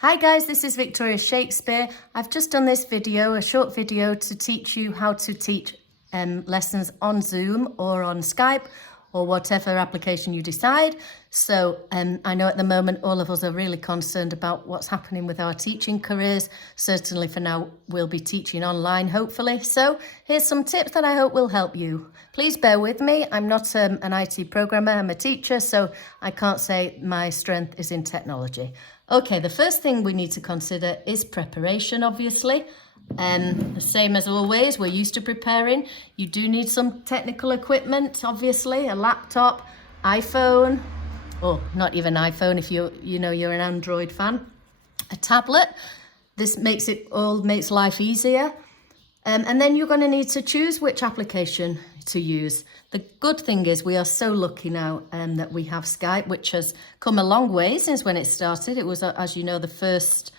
Hi guys, this is Victoria Shakespeare. I've just done this video, a short video to teach you how to teach lessons on Zoom or on Skype or whatever application you decide. So I know at the moment all of us are really concerned about what's happening with our teaching careers. Certainly for now we'll be teaching online hopefully. So here's some tips that I hope will help you. Please bear with me. I'm not an IT programmer, I'm a teacher, so I can't say my strength is in technology. Okay, the first thing we need to consider is preparation, obviously. The same as always, we're used to preparing. You do need some technical equipment, obviously, a laptop, iPhone, or not even iPhone if you're an Android fan, a tablet. This makes life easier. And then you're going to need to choose which application to use. The good thing is we are so lucky now that we have Skype, which has come a long way since when it started. It was, as you know, the first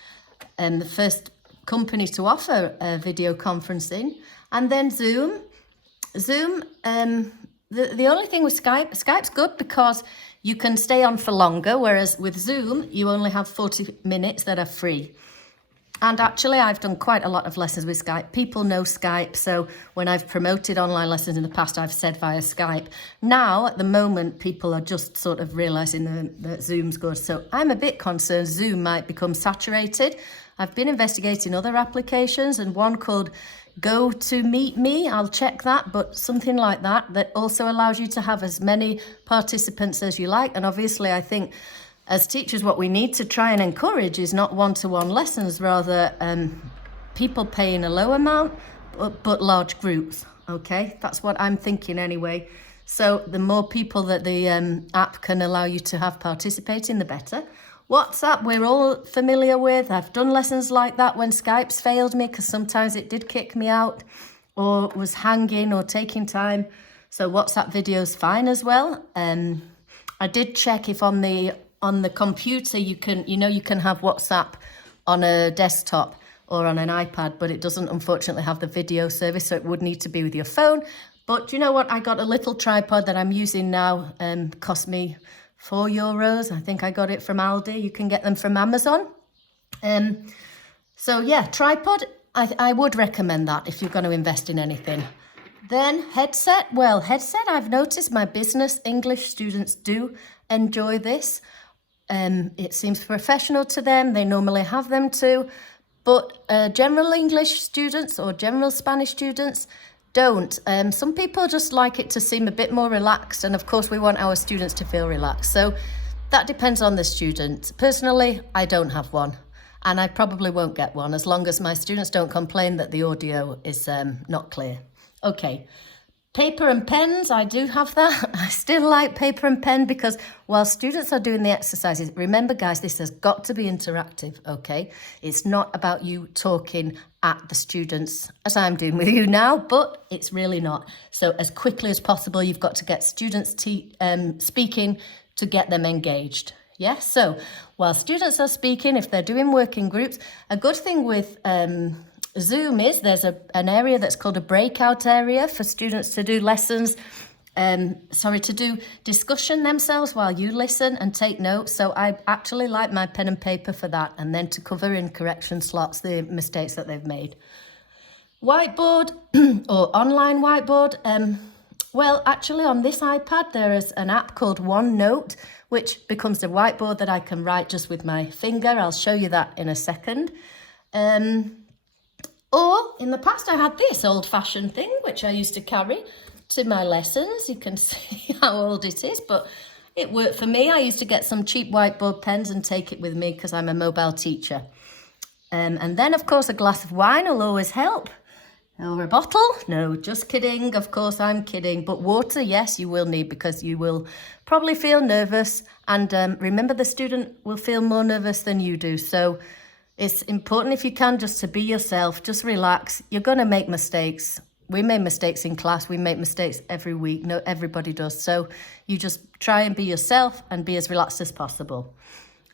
company to offer video conferencing. And then Zoom. The only thing with Skype's good because you can stay on for longer, whereas with Zoom, you only have 40 minutes that are free. And actually, I've done quite a lot of lessons with Skype. People know Skype, so when I've promoted online lessons in the past, I've said via Skype. Now, at the moment, people are just sort of realising that Zoom's good. So I'm a bit concerned Zoom might become saturated. I've been investigating other applications and one called GoToMeetMe. I'll check that, but something like that also allows you to have as many participants as you like. And obviously, I think as teachers, what we need to try and encourage is not one-to-one lessons, rather people paying a low amount, but large groups, okay? That's what I'm thinking anyway. So the more people that the app can allow you to have participating, the better. WhatsApp, we're all familiar with. I've done lessons like that when Skype's failed me, because sometimes it did kick me out or was hanging or taking time. So WhatsApp video's fine as well. I did check if on the computer you can have WhatsApp on a desktop or on an iPad, but it doesn't unfortunately have the video service, so it would need to be with your phone. But you know what? I got a little tripod that I'm using now, cost me €4. I think I got it from Aldi. You can get them from Amazon. So yeah, tripod, I would recommend that if you're going to invest in anything. Then headset. Well, headset, I've noticed my business English students do enjoy this. It seems professional to them. They normally have them too. But general English students or general Spanish students don't. Some people just like it to seem a bit more relaxed. And of course, we want our students to feel relaxed. So that depends on the student. Personally, I don't have one. And I probably won't get one as long as my students don't complain that the audio is not clear. Okay. Paper and pens, I do have that. I still like paper and pen because while students are doing the exercises, remember guys, this has got to be interactive, okay? It's not about you talking at the students as I'm doing with you now, but it's really not. So as quickly as possible, you've got to get students speaking to get them engaged. Yes, so while students are speaking, if they're doing working groups, a good thing with Zoom is there's an area that's called a breakout area for students to do lessons, to do discussion themselves while you listen and take notes. So I actually like my pen and paper for that, and then to cover in correction slots the mistakes that they've made. Whiteboard or online whiteboard. Well, actually on this iPad, there is an app called OneNote, which becomes a whiteboard that I can write just with my finger. I'll show you that in a second. Or in the past, I had this old-fashioned thing, which I used to carry to my lessons. You can see how old it is, but it worked for me. I used to get some cheap whiteboard pens and take it with me because I'm a mobile teacher. And then, of course, a glass of wine will always help. Or a bottle? No, just kidding. Of course, I'm kidding. But water, yes, you will need because you will probably feel nervous. And remember, the student will feel more nervous than you do. So it's important if you can just to be yourself, just relax. You're going to make mistakes. We make mistakes in class. We make mistakes every week. No, everybody does. So you just try and be yourself and be as relaxed as possible.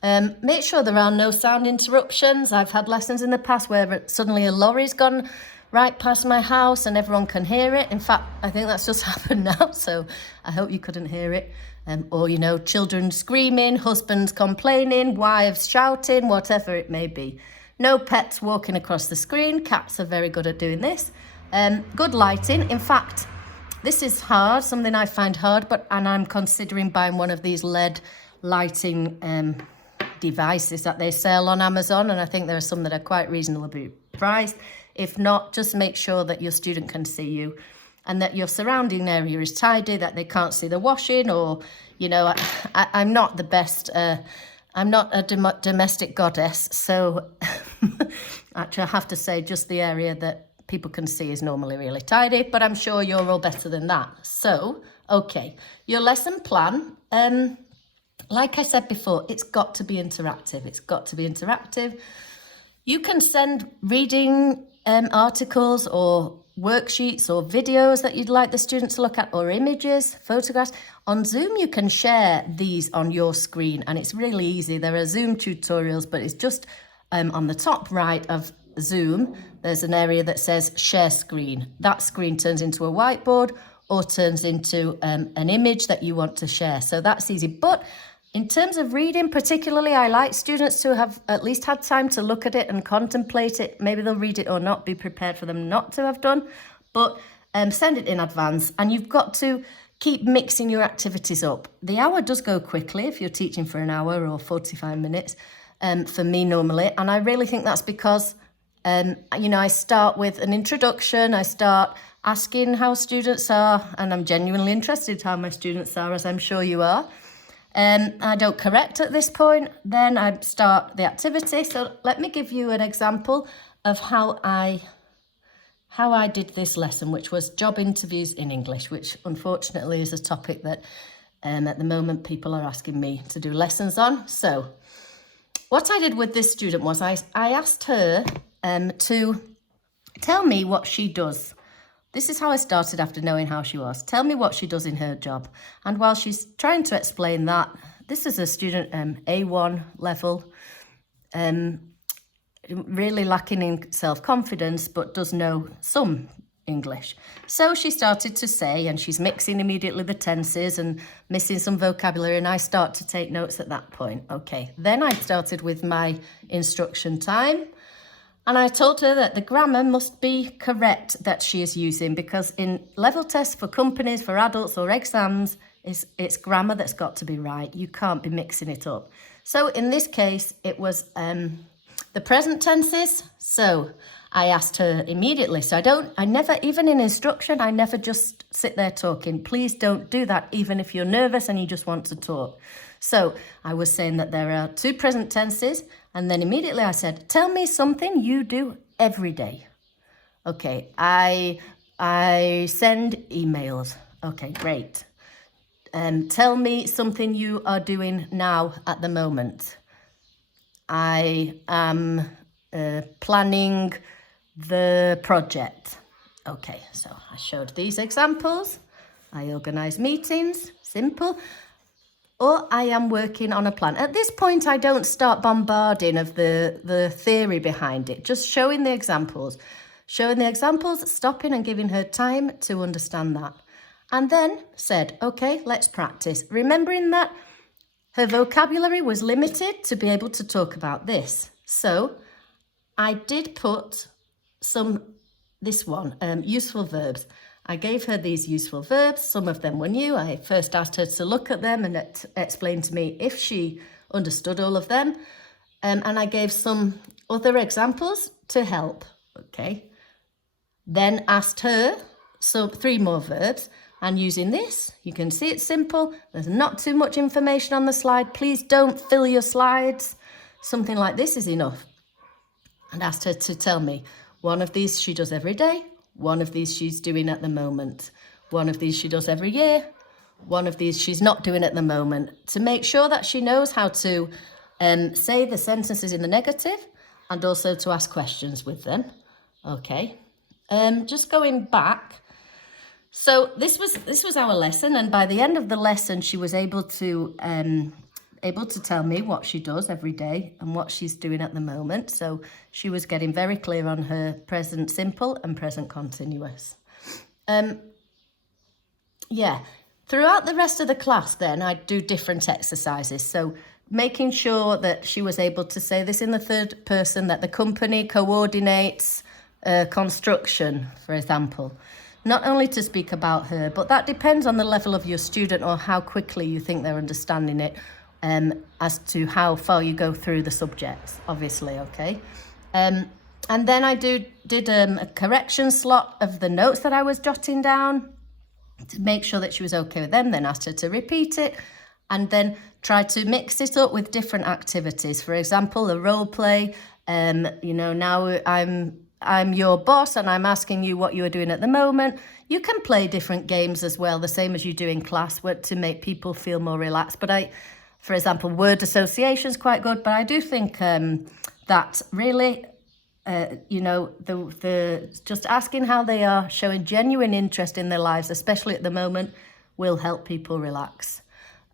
Make sure there are no sound interruptions. I've had lessons in the past where suddenly a lorry's gone right past my house and everyone can hear it. In fact, I think that's just happened now. So I hope you couldn't hear it. or, you know, children screaming, husbands complaining, wives shouting, whatever it may be. No pets walking across the screen. Cats are very good at doing this. Good lighting. In fact, this is hard, something I find hard, and I'm considering buying one of these LED lighting devices that they sell on Amazon, and I think there are some that are quite reasonably priced. If not, just make sure that your student can see you and that your surrounding area is tidy, that they can't see the washing, or, you know, I'm not the best, I'm not a domestic goddess, so actually I have to say just the area that people can see is normally really tidy, but I'm sure you're all better than that. So, okay, your lesson plan, like I said before, it's got to be interactive. It's got to be interactive. You can send reading articles or worksheets or videos that you'd like the students to look at, or images, photographs. On Zoom, you can share these on your screen, and it's really easy. There are Zoom tutorials, but it's just on the top right of Zoom, there's an area that says share screen. That screen turns into a whiteboard or turns into an image that you want to share. So that's easy. But in terms of reading, particularly, I like students to have at least had time to look at it and contemplate it. Maybe they'll read it or not, be prepared for them not to have done, but send it in advance. And you've got to keep mixing your activities up. The hour does go quickly if you're teaching for an hour or 45 minutes, for me normally. And I really think that's because, you know, I start with an introduction, I start asking how students are, and I'm genuinely interested how my students are, as I'm sure you are. I don't correct at this point, then I start the activity. So let me give you an example of how I did this lesson, which was job interviews in English, which unfortunately is a topic that at the moment people are asking me to do lessons on. So what I did with this student was I asked her to tell me what she does. This is how I started after knowing how she was. Tell me what she does in her job. And while she's trying to explain that, this is a student A1 level, really lacking in self-confidence, but does know some English. So she started to say, and she's mixing immediately the tenses and missing some vocabulary, and I start to take notes at that point. Okay, then I started with my instruction time. And I told her that the grammar must be correct that she is using, because in level tests for companies, for adults or exams, it's grammar that's got to be right. You can't be mixing it up. So in this case, it was the present tenses. So I asked her immediately. So I never, even in instruction, I never just sit there talking. Please don't do that, even if you're nervous and you just want to talk. So I was saying that there are 2 present tenses, and then immediately I said, tell me something you do every day. Okay, I send emails. Okay, great. Tell me something you are doing now at the moment. I am planning the project. Okay, so I showed these examples. I organise meetings, simple. Or I am working on a plan. At this point, I don't start bombarding of the theory behind it, just showing the examples. Showing the examples, stopping and giving her time to understand that. And then said, okay, let's practice. Remembering that her vocabulary was limited to be able to talk about this. So I did put useful verbs. I gave her these useful verbs. Some of them were new. I first asked her to look at them and explain to me if she understood all of them. And I gave some other examples to help. Okay. Then asked her 3 more verbs. And using this, you can see it's simple. There's not too much information on the slide. Please don't fill your slides. Something like this is enough. And asked her to tell me one of these she does every day. One of these she's doing at the moment. One of these she does every year. One of these she's not doing at the moment. To make sure that she knows how to say the sentences in the negative and also to ask questions with them. Okay. Just going back. So this was our lesson, and by the end of the lesson, she was able to tell me what she does every day and what she's doing at the moment. So she was getting very clear on her present simple and present continuous. Yeah, Throughout the rest of the class then, I'd do different exercises. So making sure that she was able to say this in the third person, that the company coordinates construction, for example. Not only to speak about her, but that depends on the level of your student or how quickly you think they're understanding it, as to how far you go through the subjects, obviously, okay? And then I did a correction slot of the notes that I was jotting down to make sure that she was okay with them, then asked her to repeat it, and then try to mix it up with different activities. For example, a role play, now I'm your boss and I'm asking you what you are doing at the moment. You can play different games as well, the same as you do in class, to make people feel more relaxed. But for example, word association is quite good, but I do think that really, just asking how they are, showing genuine interest in their lives, especially at the moment, will help people relax.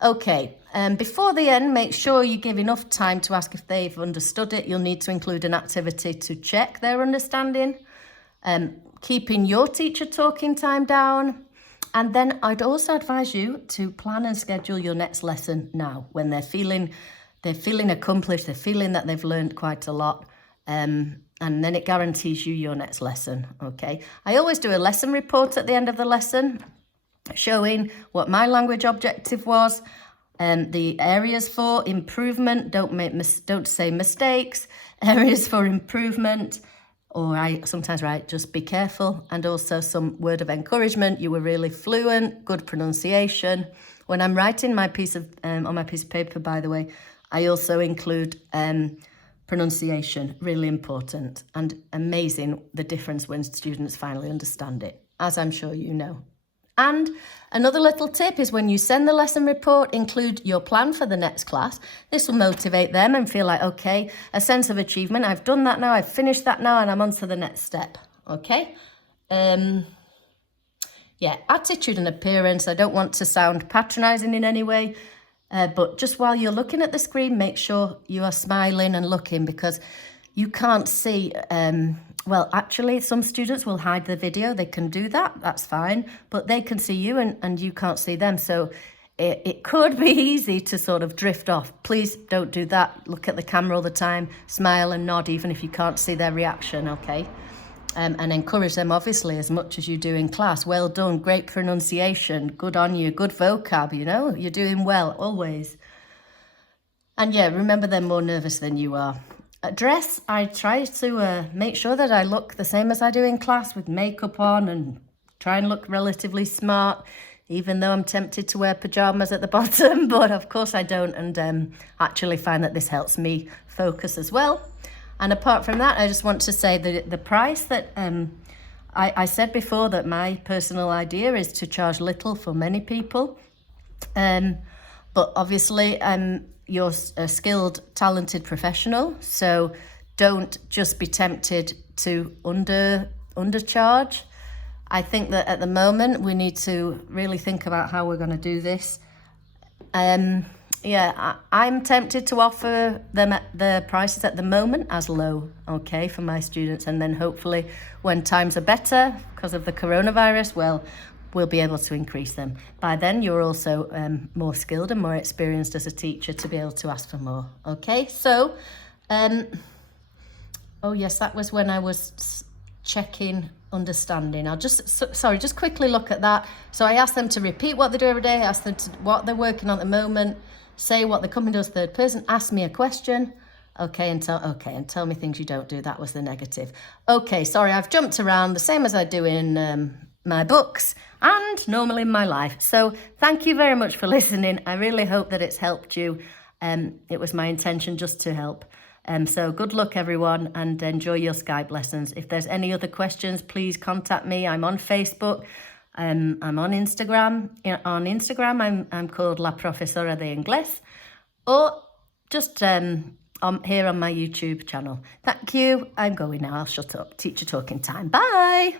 Okay, before the end, make sure you give enough time to ask if they've understood it. You'll need to include an activity to check their understanding. Keeping your teacher talking time down. And then I'd also advise you to plan and schedule your next lesson now, when they're feeling accomplished, they're feeling that they've learned quite a lot. And then it guarantees you your next lesson, okay? I always do a lesson report at the end of the lesson, showing what my language objective was, the areas for improvement, don't say mistakes, areas for improvement, or I sometimes write just be careful, and also some word of encouragement. You were really fluent, good pronunciation. When I'm writing my piece of on my piece of paper, by the way, I also include pronunciation, really important, and amazing the difference when students finally understand it, as I'm sure you know. And another little tip is when you send the lesson report, include your plan for the next class. This will motivate them and feel like, okay, a sense of achievement. I've done that now, I've finished that now, and I'm on to the next step, okay? Attitude and appearance. I don't want to sound patronising in any way, but just while you're looking at the screen, make sure you are smiling and looking, because you can't see... actually, some students will hide the video. They can do that. That's fine. But they can see you and you can't see them. So it could be easy to sort of drift off. Please don't do that. Look at the camera all the time. Smile and nod, even if you can't see their reaction, okay? And encourage them, obviously, as much as you do in class. Well done. Great pronunciation. Good on you. Good vocab, You're doing well, always. And yeah, remember they're more nervous than you are. Dress, I try to make sure that I look the same as I do in class, with makeup on, and try and look relatively smart, even though I'm tempted to wear pajamas at the bottom, but of course I don't, and actually find that this helps me focus as well. And apart from that, I just want to say that the price that I said before, that my personal idea is to charge little for many people, but obviously you're a skilled, talented professional, so don't just be tempted to undercharge. I think that at the moment we need to really think about how we're going to do this. I'm tempted to offer them at the prices at the moment as low, okay, for my students, and then hopefully when times are better because of the coronavirus, we'll be able to increase them. By then, you're also more skilled and more experienced as a teacher to be able to ask for more. Okay, so, that was when I was checking understanding. I'll just quickly look at that. So I asked them to repeat what they do every day, ask them what they're working on at the moment, say what the company does third person, ask me a question. And tell me things you don't do. That was the negative. Okay, sorry, I've jumped around, the same as I do in my books and normally in my life. So thank you very much for listening. I really hope that it's helped you. It was my intention just to help. So good luck, everyone, and enjoy your Skype lessons. If there's any other questions, please contact me. I'm on Facebook. I'm on Instagram. On Instagram, I'm called La Profesora de Inglés, or just here on my YouTube channel. Thank you. I'm going now. I'll shut up. Teacher talking time. Bye.